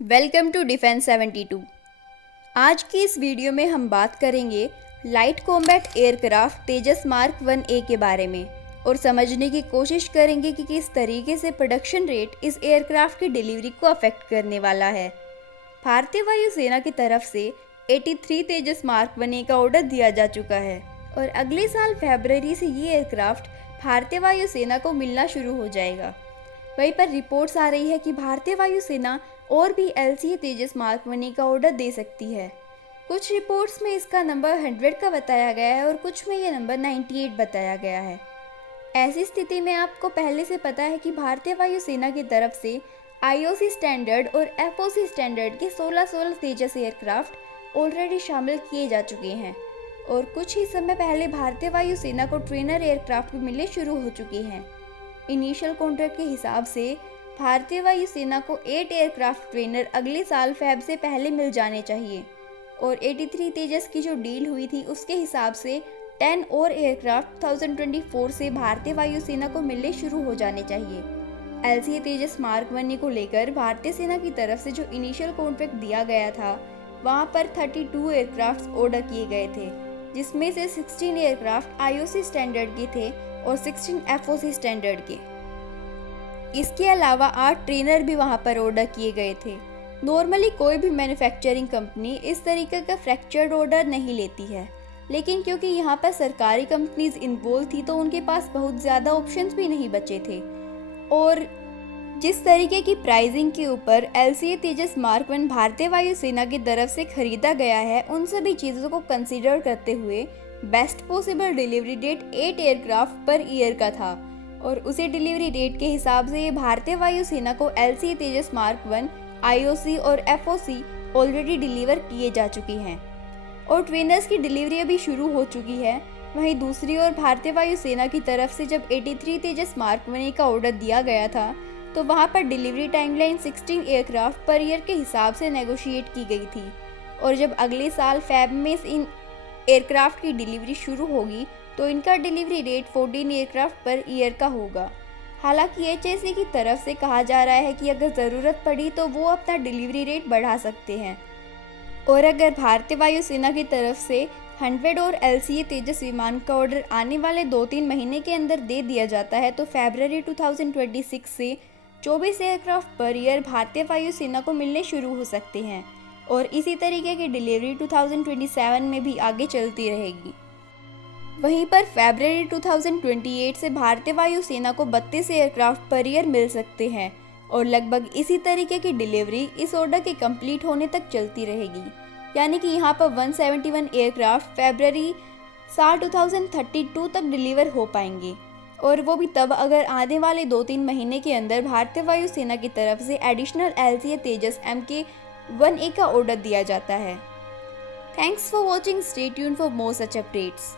Welcome to defence 72। आज की इस वीडियो में हम बात करेंगे लाइट कॉम्बैट एयरक्राफ्ट तेजस मार्क 1A के बारे में और समझने की कोशिश करेंगे कि किस तरीके से प्रोडक्शन रेट इस एयरक्राफ्ट की डिलीवरी को अफेक्ट करने वाला है। भारतीय वायुसेना की तरफ से 83 तेजस मार्क 1A का ऑर्डर दिया जा चुका है और अगले साल फरवरी से ये एयरक्राफ्ट भारतीय वायुसेना को मिलना शुरू हो जाएगा। वहीं पर रिपोर्ट्स आ रही है कि भारतीय वायुसेना और भी LCA तेजस मार्क 1A का ऑर्डर दे सकती है। कुछ रिपोर्ट्स में इसका नंबर 100 का बताया गया है और कुछ में ये नंबर 98 बताया गया है। ऐसी स्थिति में आपको पहले से पता है कि भारतीय वायुसेना की तरफ से IOC स्टैंडर्ड और FOC स्टैंडर्ड के 16 तेजस एयरक्राफ्ट ऑलरेडी शामिल किए जा चुके हैं और कुछ ही समय पहले भारतीय वायुसेना को ट्रेनर एयरक्राफ्ट भी मिलने शुरू हो चुके हैं। इनिशियल कॉन्ट्रैक्ट के हिसाब से भारतीय वायुसेना को 8 एयरक्राफ्ट ट्रेनर अगले साल फेब से पहले मिल जाने चाहिए और 83 तेजस की जो डील हुई थी उसके हिसाब से 10 और एयरक्राफ्ट 2024 से भारतीय वायुसेना को मिलने शुरू हो जाने चाहिए। LCA तेजस मार्क 1A को लेकर भारतीय सेना की तरफ से जो इनिशियल कॉन्ट्रैक्ट दिया गया था वहां पर 32 एयरक्राफ्ट ऑर्डर किए गए थे, जिसमें से 16 एयरक्राफ्ट IOC स्टैंडर्ड के थे और 16 FOC स्टैंडर्ड के। इसके अलावा 8 ट्रेनर भी वहां पर ऑर्डर किए गए थे। नॉर्मली कोई भी मैन्युफैक्चरिंग कंपनी इस तरीके का फ्रैक्चर्ड ऑर्डर नहीं लेती है, लेकिन क्योंकि यहाँ पर सरकारी कंपनीज इन्वॉल्व थी तो उनके पास बहुत ज़्यादा ऑप्शंस भी नहीं बचे थे और जिस तरीके की प्राइसिंग के ऊपर LCA तेजस मार्क 1 भारतीय वायुसेना की तरफ से खरीदा गया है, उन सभी चीज़ों को कंसीडर करते हुए best possible delivery date 8 aircraft पर ईयर का था और उसी डिलीवरी डेट के हिसाब से ये भारतीय वायुसेना को LCA तेजस मार्क 1 IOC और FOC ऑलरेडी डिलीवर किए जा चुकी हैं और ट्रेनर्स की डिलीवरी अभी शुरू हो चुकी है। वहीं दूसरी ओर भारतीय वायुसेना की तरफ से जब 83 तेजस मार्क 1A का ऑर्डर दिया गया था तो वहां पर डिलीवरी टाइमलाइन 16 एयरक्राफ्ट पर ईयर के हिसाब से नेगोशिएट की गई थी और जब अगले साल फेब में इन एयरक्राफ्ट की डिलीवरी शुरू होगी तो इनका डिलीवरी रेट 14 एयरक्राफ्ट पर ईयर का होगा। हालांकि HAC की तरफ से कहा जा रहा है कि अगर ज़रूरत पड़ी तो वो अपना डिलीवरी रेट बढ़ा सकते हैं और अगर भारतीय वायुसेना की तरफ से 100 और LCA तेजस विमान का ऑर्डर आने वाले 2-3 महीने के अंदर दे दिया जाता है तो फरवरी 2026 से 24 एयरक्राफ्ट पर ईयर भारतीय वायुसेना को मिलने शुरू हो सकते हैं और इसी तरीके की डिलीवरी 2027 में भी आगे चलती रहेगी। वहीं पर फरवरी 2028 से भारतीय वायुसेना को 32 एयरक्राफ्ट पर ईयर मिल सकते हैं और लगभग इसी तरीके की डिलीवरी इस ऑर्डर के कंप्लीट होने तक चलती रहेगी, यानी कि यहाँ पर 171 एयरक्राफ्ट फरवरी साल 2032 तक डिलीवर हो पाएंगे और वो भी तब अगर आने वाले 2-3 महीने के अंदर भारतीय वायुसेना की तरफ से एडिशनल LCA तेजस MK-1A का ऑर्डर दिया जाता है। Thanks for watching, stay tuned for more such updates.